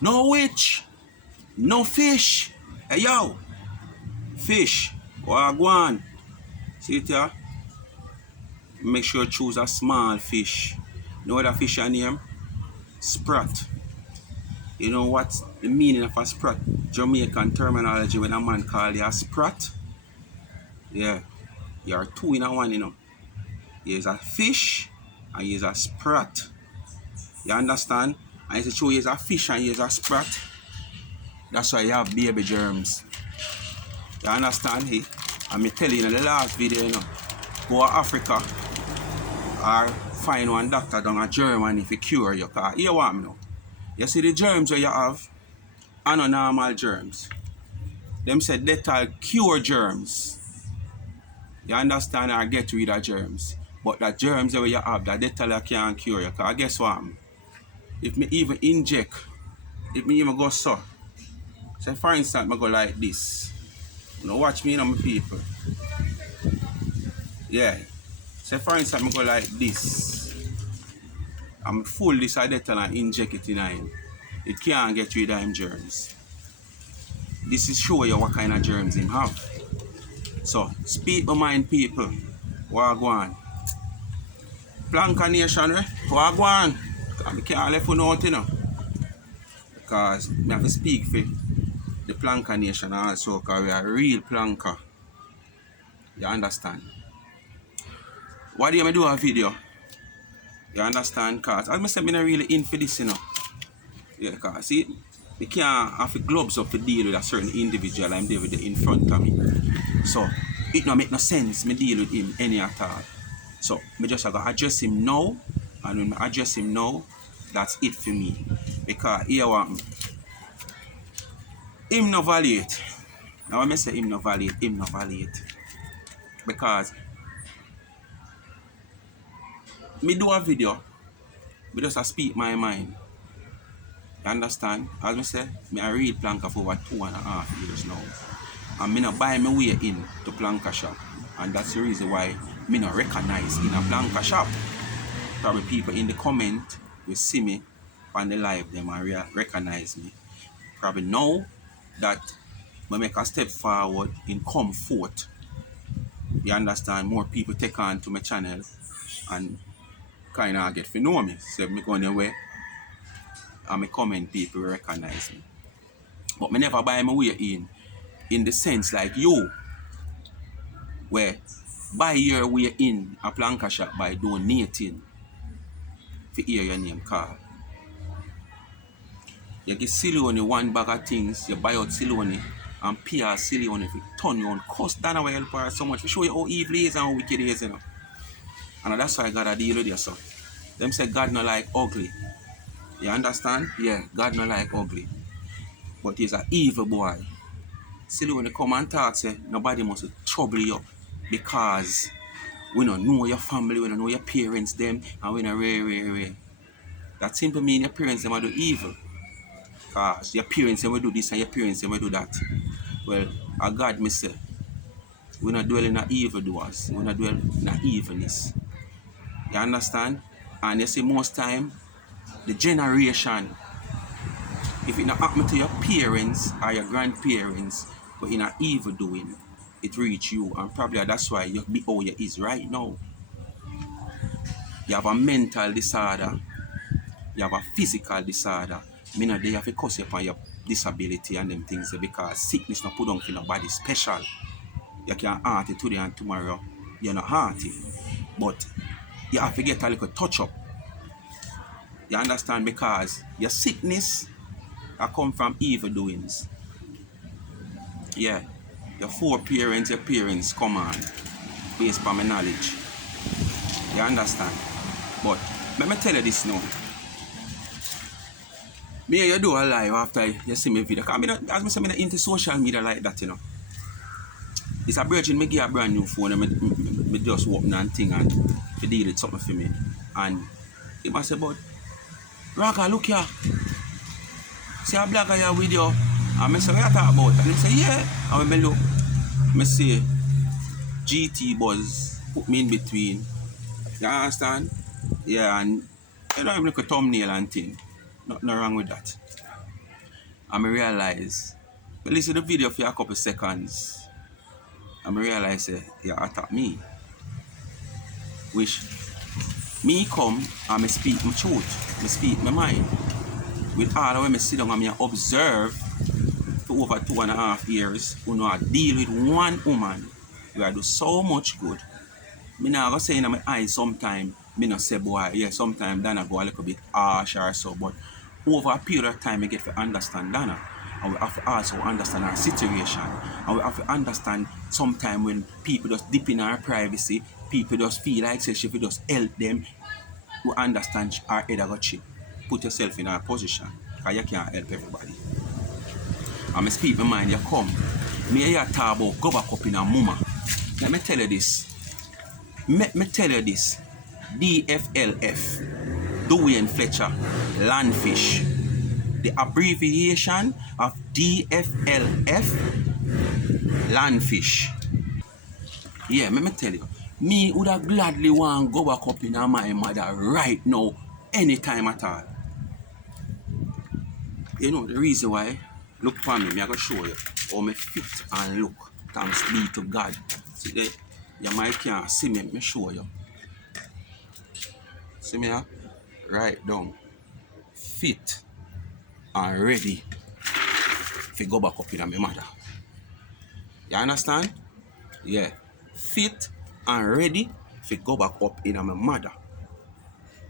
No witch, no fish. Hey yo, fish. Wagwan. See it here? Make sure you choose a small fish. You know what a fish I name? Sprat. You know what's the meaning of a sprat? Jamaican terminology when a man call you a sprat. Yeah, you are two in a one, you know. Here's a fish and here's a sprat. You understand? And it's true, here's a fish and here's a sprat. That's why you have baby germs. You understand? Hey? And me tell you in the last video, you know, go to Africa or find one doctor down in Germany if you cure you. Cause you want me know. You see the germs that you have are not normal germs. Them say that'll cure germs. You understand? Or get rid of germs. But the germs that you have, that that'll can't cure you. Cause guess what? If me even inject, if me even go so. Say for instance, I go like this. You know, watch me, you know, my people. Yeah. Say for instance, I go like this. I'm full this Dettol and inject it in him. It can't get rid of him germs. This is show you what kind of germs him have. So, speak my mind, people. Wagwan. Planka Nation, eh? Wagwan. I can't let you know it, you know. Because I have to speak for the Planka Nation also, because we are real planka. You understand? Why do I do a video? You understand? Because as I said, I'm not really in for this, you know. Yeah, because see, you can't have the gloves up to deal with a certain individual I'm there with in front of me. So, it don't make no sense me deal with him any at all. So, I just have to address him now, and when I address him now, that's it for me. Because here what him no validate. Now when I say him no validate, him no validate. Because me do a video, me just speak my mind. You understand? As I say, me a read planka for over 2.5 years now. And me not buy my way in to planka shop. And that's the reason why me not recognize in a planka shop. Probably people in the comment will see me on the live them and recognize me. Probably know that I make a step forward in comfort. You understand? More people take on to my channel and kind of get to know me. So me going away and my comment people recognize me. But me never buy my way in the sense like you, where buy your way in a planka shop by donating to hear your name called. You get silly on one bag of things, you buy out silly on and pay a silly on if you turn you on cost down away help her so much to show you how evil is and how wicked it is, you know. And that's why God a deal with you, so. Them say God not like ugly. You understand? Yeah, God not like ugly. But he's an evil boy. Silly when they come and talk, say nobody must trouble you because we don't know your family, we don't know your parents them, and we don't rare. That simply means your parents them will do evil. Because your parents them will do this and your parents them will do that. Well, a God me say, we not dwell in a evil doers, we not dwell in a evilness. You understand? And you see most time, the generation, if it not happen to your parents or your grandparents, but in a evil doing, it reach you, and probably that's why you be how you is right now. You have a mental disorder, you have a physical disorder. Me not they have to cuss upon your disability and them things because sickness not put on for nobody special. You can heart it today and tomorrow, you're not hearty. But you have to get a little touch up. You understand? Because your sickness come from evil doings. Yeah. Your your parents come on based on my knowledge. You understand? But let me tell you this now. Me you do a live after you see my video. Because as I say, I'm not into social media like that, you know. It's a virgin, me give a brand new phone and me just open and thing and to deal with something for me. And he must say, but Raka, look here. See a blogger here video. And I say, what you talk about? And he say, yeah. And when I look, I say, GT Buzz put me in between. You understand? Yeah, and you don't even look a thumbnail and thing. Nothing wrong with that. And I realize, I listen to the video for a couple seconds, and I realize you attack me. Which me come and I speak my truth, I speak my mind. With all the way I sit down and I observe for over 2.5 years, I deal with one woman who I do so much good. I not gonna say in my eyes sometimes, I not say boy, yeah, sometimes Dana go a little bit harsh or so, but over a period of time I get to understand Dana. And we have to also understand our situation. And we have to understand sometimes when people just dip in our privacy, people just feel like say if we just help them, we understand our head got chip. Put yourself in our position. Because you can't help everybody. And I speak my mind, you come. Me hear talk about go back up in a mama. Let me tell you this. Let me tell you this. DFLF, Dewayne Fletcher, landfish. The abbreviation of DFLF, landfish. Yeah, let me tell you. Me would have gladly want to go back up in my mother right now, anytime at all. You know the reason why? Look for me, I'm going to show you how me fit and look. Thanks be to God. See there? You might can't see me, me show you. See me here? Right down. Fit and ready to go back up in my mother. You understand? Yeah. Fit and ready to go back up in my mother.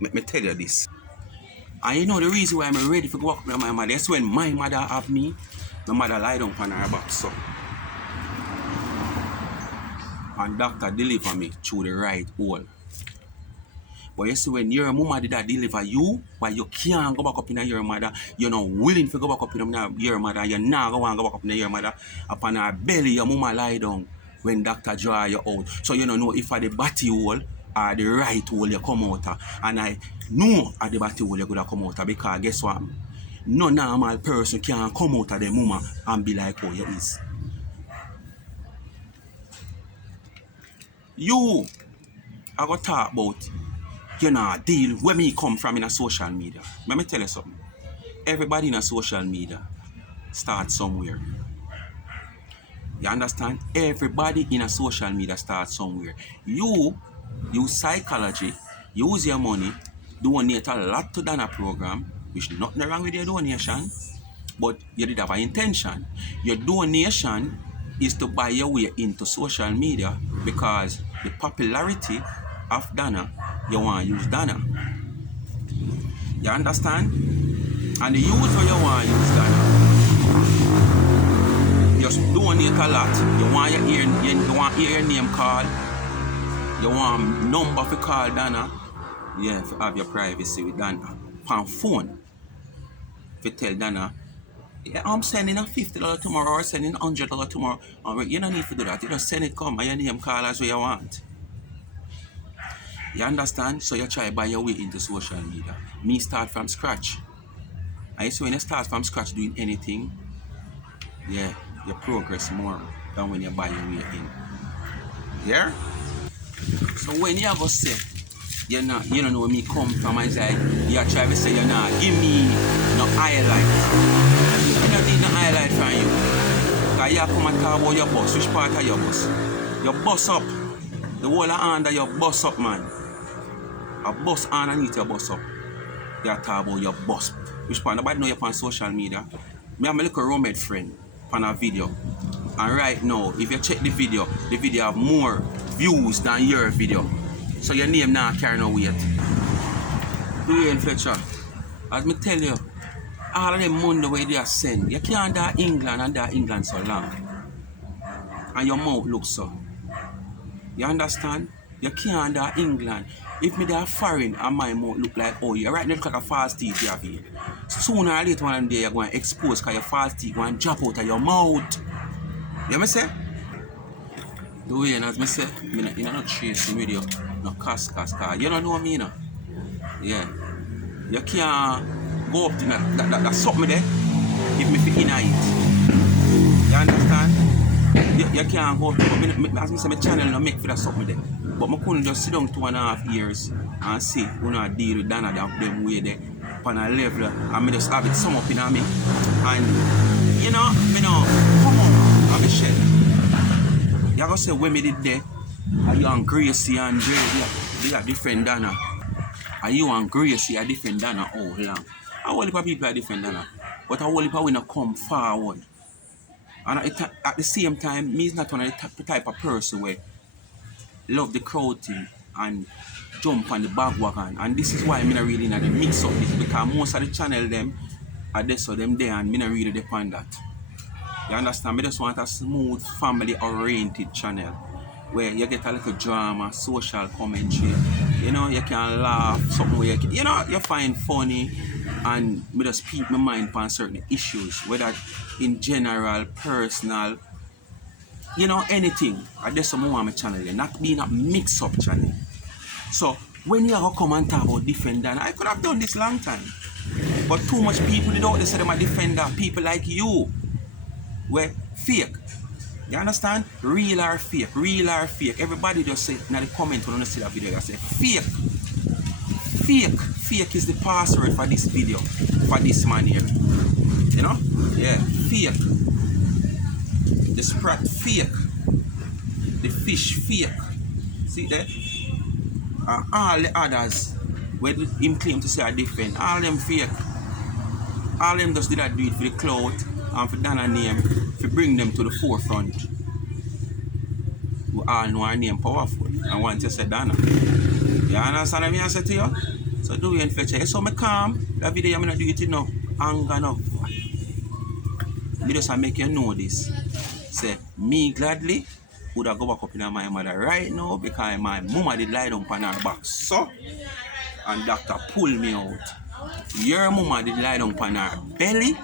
Let me tell you this. And you know the reason why I'm ready to go up in my mother, that's when my mother have me, my mother lie down on her back so. And doctor deliver me through the right hole. But you see when your mama did that deliver you, but you can't go back up in your mother, you're not willing to go back up in your mother, you're not going to go back up in your mother, upon her belly, your mama lie down when doctor draw you out. So you don't know if at the body hole or the right hole you come out of. And I know at the body hole you could come out of because guess what? No normal person can come out of the mama and be like how you is. You I got to talk about you know, deal where me come from in a social media. Let me tell you something. Everybody in a social media starts somewhere. You understand? Everybody in a social media starts somewhere. You use psychology, use your money, donate a lot to Dana program, which nothing wrong with your donation, but you did have an intention. Your donation is to buy your way into social media because the popularity of Dana, you want to use Dana. You understand? And the use how you want to use Dana, just donate a lot. You want to hear your name called. You want number to call Dana. Yeah, to have your privacy with Dana. On phone. To tell Dana, yeah, I'm sending a $50 tomorrow or sending $100 tomorrow. You don't need to do that. You just send it come and your name call as what you want. You understand? So you try buy your way into social media. Me start from scratch. And so when you start from scratch doing anything, yeah, you progress more than when you buy your way in. Yeah? So when you ever say, you don't know where me come from, I say, you try to say, give me no highlight. I don't need no highlight from you. Because you come and talk about your boss. Which part of your boss? Your boss up. The whole hand of your boss up, man. A boss underneath your boss up. You talk about your boss. Which part? Nobody know you're on social media. Me and my little roommate friend on a video. And right now, if you check the video have more views than your video. So your name now carry no weight. Dewayne Fletcher, as me tell you, all of them money where they are send, you can't do England and do England so long. And your mouth looks so. You understand? You can't do England. If me there foreign and my mouth look like, oh, you're right, look like a false teeth you have here. Sooner or later one day you're going to expose because your false teeth going to drop out of your mouth. You know what I say? Dewayne, as I say, you not chasing with you, no cast, you don't know me, no? Yeah. You can't go up to that something there if me fit in it. You understand? You can't go up to it. As I say, my channel no make for that something there. But I couldn't just sit down 2.5 years and see, deal with Dana them way there. on a level and me just have it sum up in me. And you know, come on, I'm shed. You gotta say when me did there, are you and Gracie and Dre, they are different than her. Are you and Gracie are different than her? Oh, long. A whole heap of people are different than her. But a whole heap of we not come forward. And at the same time, me is not one of the type of person where love the crowd thing and jump on the bandwagon. And this is why I'm not really in the mix of this, because most of the channel them are there, so them there, and me not really depend that. You understand? Me just want a smooth, family-oriented channel where you get a little drama, social commentary. You know, you can laugh, something where you find funny, and me just keep my mind on certain issues, whether in general, personal, you know, anything. I just want my channel, not being a mix-up channel. So when you come and talk about defender, I could have done this long time. But too much people they don't say them a defender. People like you were fake. You understand? Real or fake, real or fake. Everybody just say in the comment when you see that video, I say fake. Fake. Fake is the password for this video. For this man here. You know? Yeah, fake. The Sprat fake. The fish fake. See that? All the others where him claim to say are different, all them fake. All them just did that do it for the clout and for Dana name to bring them to the forefront. We all know our name powerful and want to say Dana. You understand what I say to you? So Dewayne Fletcher, so me calm, that video I'm gonna do it now. Anger no. Me just make you know this. Say me gladly would have go back up in my mother right now because my mama did lie down on her back. So and doctor pull me out. Your mama did lie down on her belly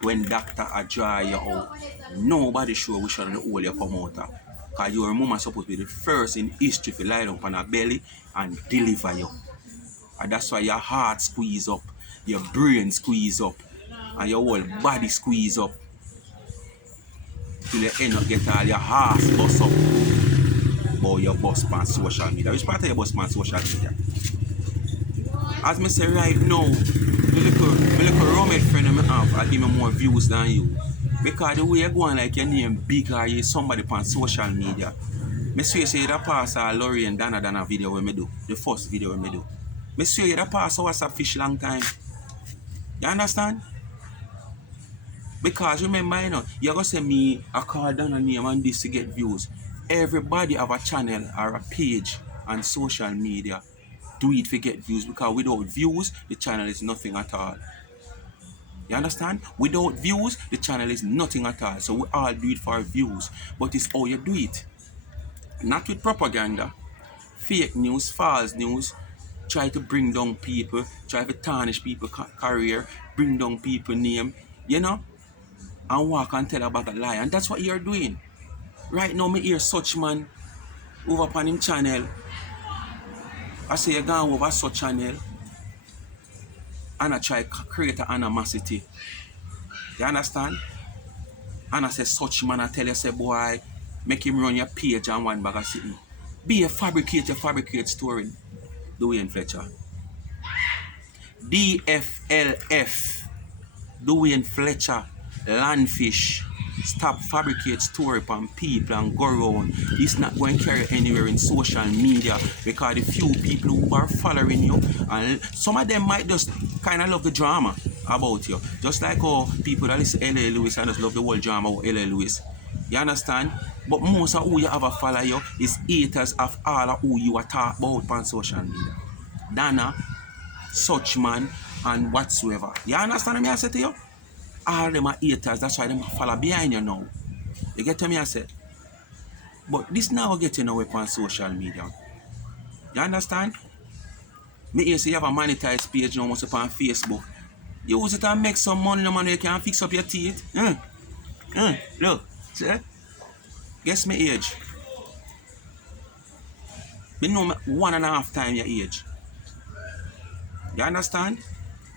when doctor a draw you out. Nobody sure which one the hole you come out of. Because your mama supposed to be the first in history to lie down on her belly and deliver you. And that's why your heart squeeze up, your brain squeeze up, and your whole body squeeze up. Till you end up get all your ass bust up. Or your bust on social media. Which part of your bust on social media? As me say right now, my little roommate friend I have, I give me more views than you. Because the way you go on like your name big or you somebody on social media. I swear say that pass Laurie and Dana video when I do. The first video when I do. I swear you that pass WhatsApp fish long time. You understand? Because remember, you know, you're going to say me, I call Dana name and this to get views. Everybody have a channel or a page on social media. Do it to get views, because without views, the channel is nothing at all. You understand? Without views, the channel is nothing at all. So we all do it for views. But it's how you do it. Not with propaganda, fake news, false news. Try to bring down people, try to tarnish people's career, bring down people's name, you know? And walk and tell about a lie. And that's what you're doing. Right now, me hear such man over upon him channel. I say you gone over such channel and I try to create an animosity. You understand? And I say such man, I tell you, say boy, make him run your page and one bag of sitting. Be a fabricate story. Dewayne Fletcher. DFLF. Dewayne Fletcher. Landfish. Stop fabricate story upon people and go around. It's not going to carry anywhere in social media because the few people who are following you, and some of them might just kind of love the drama about you. Just like how people that listen to L.A. Lewis and just love the whole drama of L.A. Lewis. You understand? But most of who you ever follow you is haters of all of who you are talk about on social media. Dana, such man, and whatsoever. You understand what I say to you? All them are haters, that's why them follow behind you now. You get what I say? But this now getting away on social media. You understand? Me here say you have a monetized page now once upon Facebook. Use it and make some money, no man, you can fix up your teeth. Look, see? Guess my age. Me know me 1.5 times your age. You understand?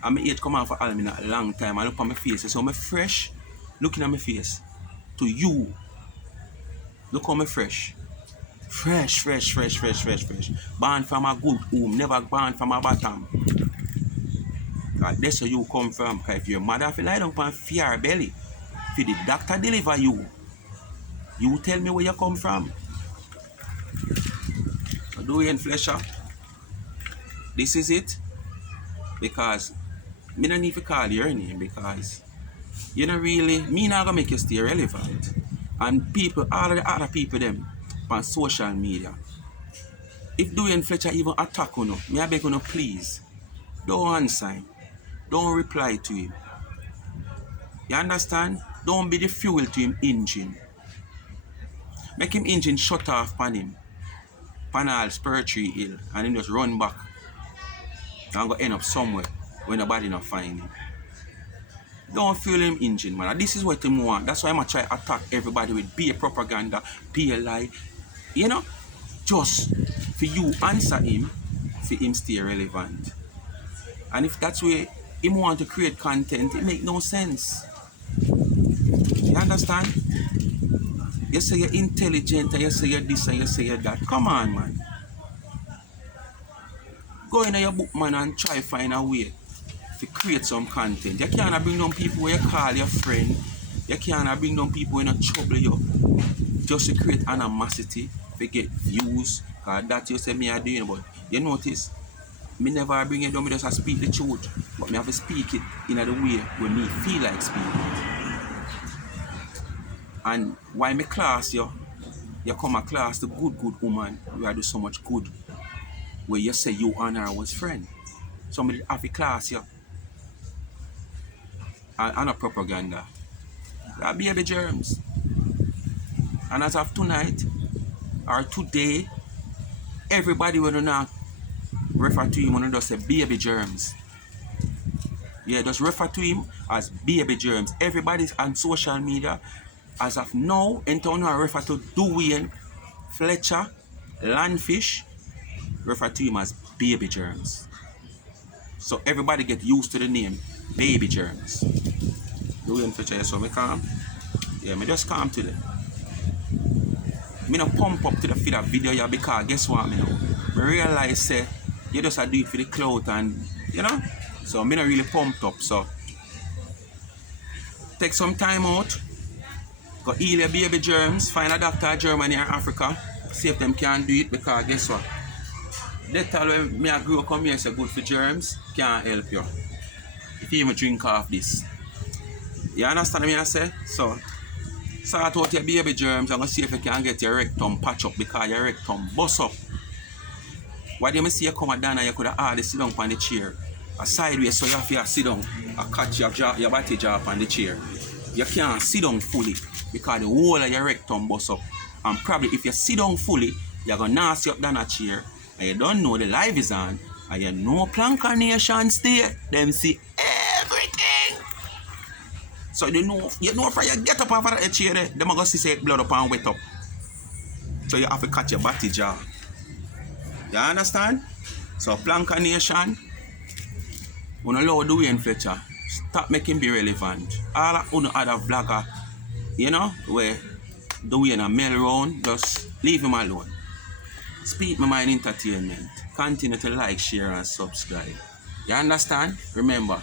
And my age come out for all in a long time. I look at my face. So I'm fresh looking at my face. To you. Look how I'm fresh. Fresh. Born from a good home. Never born from a bottom. Because that's where you come from. Because if your mother feel lie down on fear belly, if the doctor deliver you, you tell me where you come from. So Dewayne Fletcher, this is it. Because me don't need to call your name because you know really, me not gonna make you stay relevant. And people, all of the other people them on social media, if Dewayne Fletcher even attack you, me I beg you please, don't answer him. Don't reply to him. You understand? Don't be the fuel to him engine. Make him engine shut off pan him. Pan all spiritual ill. And him just run back. And go end up somewhere when nobody not find him. Don't fuel him engine, man. This is what him want. That's why I'm gonna try to attack everybody with be a propaganda, be a lie. You know? Just for you answer him, for him stay relevant. And if that's where him want to create content, it make no sense. You understand? You say you're intelligent and you say you're this and you say you're that. Come on, man. Go in your book, man, and try find a way to create some content. You can't bring down people where you call your friend. You can't bring down people in a trouble you just to create animosity, to get views. Because that you say me are doing, but you notice, me never bring it down, me just speak the truth. But me have to speak it in a way where me feel like speaking it. And why me class you come a class the good woman, you do so much good. Where you say you honor our friend. Somebody have to class you. And a propaganda. That baby germs. And as of tonight, or today, everybody will not refer to him when just say baby germs. Yeah, just refer to him as baby germs. Everybody's on social media. As of now, in town, I refer to Dewayne Fletcher, Landfish, refer to him as baby germs. So everybody get used to the name baby germs. Dewayne Fletcher, so me calm. Yeah, me just calm today. Me no pump up to the feed of video here because guess what me know? Me realize say you just do it for the clout and you know? So me not really pumped up. So take some time out. Go heal your baby germs. Find a doctor in Germany or Africa. See if them can do it because guess what? They tell when me I grew up come here say good for germs, can't help you. If you even drink off this. You understand me I say? So sort out your baby germs and go see if you can get your rectum patch up because your rectum bust up. Why do you see you come down and you could have hardly sit down on the chair? A sideways so you have to sit down and catch your body jaw on the chair. You can't sit down fully because the whole of your rectum bust up. And probably if you sit down fully, you're going to nasty up down a chair and you don't know the live is on and you know Planka Nation stay, them see everything. So you know if you get up off of that chair, them are going to see blood up and wet up. So you have to catch your body jaw. You understand? So Planka Nation, when you allow Dewayne Fletcher, stop making be relevant. All of other vlogger, you know, where Dewayne a mail around, just leave him alone. Speak My Mind Entertainment. Continue to like, share, and subscribe. You understand? Remember,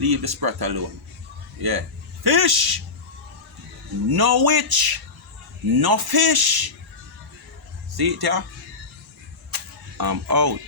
leave the Sprat alone. Yeah. Fish! No witch! No fish! See it here? I'm out.